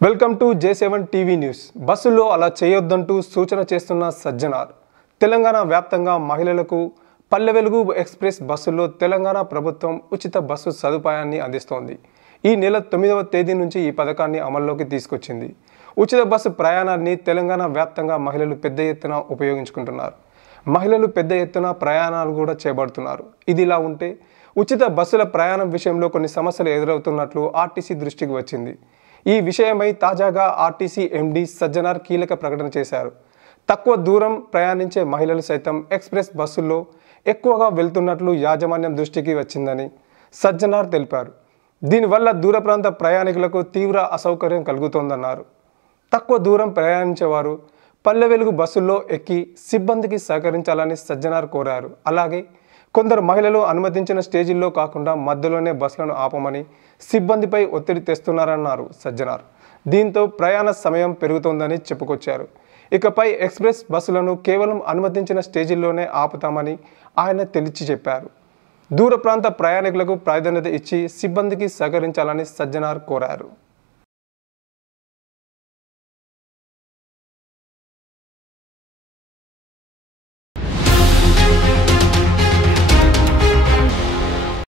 Welcome to J7 TV news. బస్సుల్లో అలా చేయొద్దంటూ సూచన చేస్తున్న సజ్జనార్. తెలంగాణ వ్యాప్తంగా మహిళలకు పల్లె వెలుగు ఎక్స్ప్రెస్ బస్సుల్లో తెలంగాణ ప్రభుత్వం ఉచిత బస్సు సదుపాయాన్ని అందిస్తోంది. ఈ నెల 9వ తేదీ నుంచి ఈ పథకాన్ని అమల్లోకి తీసుకొచ్చింది. ఉచిత బస్సు ప్రయాణాన్ని తెలంగాణ వ్యాప్తంగా మహిళలు పెద్ద ఎత్తున ఉపయోగించుకుంటున్నారు. మహిళలు పెద్ద ఎత్తున ప్రయాణాలు కూడా చేపడుతున్నారు. ఇదిలా ఉంటే ఉచిత బస్సుల ప్రయాణం విషయంలో కొన్ని సమస్యలు ఎదురవుతున్నట్లు ఆర్టీసీ దృష్టికి వచ్చింది. ఈ విషయమై తాజాగా ఆర్టీసీ ఎండీ సజ్జనార్ కీలక ప్రకటన చేశారు. తక్కువ దూరం ప్రయాణించే మహిళలు సైతం ఎక్స్ప్రెస్ బస్సుల్లో ఎక్కువగా వెళ్తున్నట్లు యాజమాన్యం దృష్టికి వచ్చిందని సజ్జనార్ తెలిపారు. దీనివల్ల దూర ప్రాంత ప్రయాణికులకు తీవ్ర అసౌకర్యం కలుగుతోందన్నారు. తక్కువ దూరం ప్రయాణించేవారు పల్లె వెలుగు బస్సుల్లో ఎక్కి సిబ్బందికి సహకరించాలని సజ్జనార్ కోరారు. అలాగే కొందరు మహిళలు అనుమతించిన స్టేజీల్లో కాకుండా మధ్యలోనే బస్సులను ఆపమని సిబ్బందిపై ఒత్తిడి తెస్తున్నారన్నారు సజ్జనార్. దీంతో ప్రయాణ సమయం పెరుగుతోందని చెప్పుకొచ్చారు. ఇకపై ఎక్స్ప్రెస్ బస్సులను కేవలం అనుమతించిన స్టేజీల్లోనే ఆపుతామని ఆయన తేల్చి చెప్పారు. దూర ప్రాంత ప్రయాణికులకు ప్రాధాన్యత ఇచ్చి సిబ్బందికి సహకరించాలని సజ్జనార్ కోరారు.